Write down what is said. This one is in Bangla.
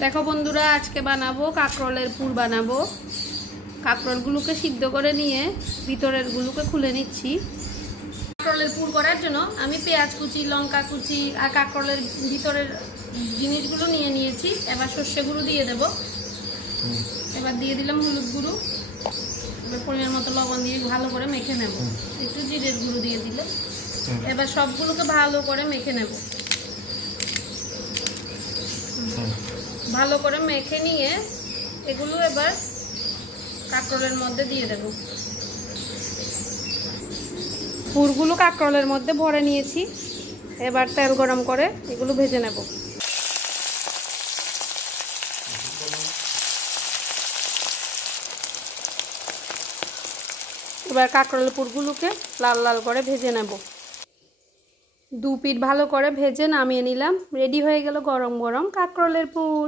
देखो बंधुरा आज के बानाबो काकरोलेर पुर बानाबो। काकरोलगुलोके सिद्ध करे निये भितरेरगुलोके खुले निচ্ছি। काकरोलेर पुर करार जोन्नो आमी पेঁয়াজ कुचि लंका कुचि और काकरोलेर भितरेर जिनिसगुलो निये निয়েছি। एबार सर्षे गुঁড়ो दिए देব। एबार दिए दिलाम हलुद गुঁড়ो। एबार परिमाण मतो लवण दिए भालो करे मेखे नेब। एकटु जिरेर गुঁড়ो दिए दिले। एबार सबगुलोके भालो करे मेखे नेब। ভালো করে মেখে নিয়ে এগুলো এবার কাকরোলের মধ্যে দিয়ে দেব। পুরগুলো কাকরোলের মধ্যে ভরে নিয়েছি। এবার তেল গরম করে এগুলো ভেজে নেব। এবার কাকরোলের পুরগুলোকে লাল লাল করে ভেজে নেব। দু পিঠ ভালো করে ভেজে নামিয়ে নিলাম। রেডি হয়ে গেল গরম গরম কাকরোলের পুর।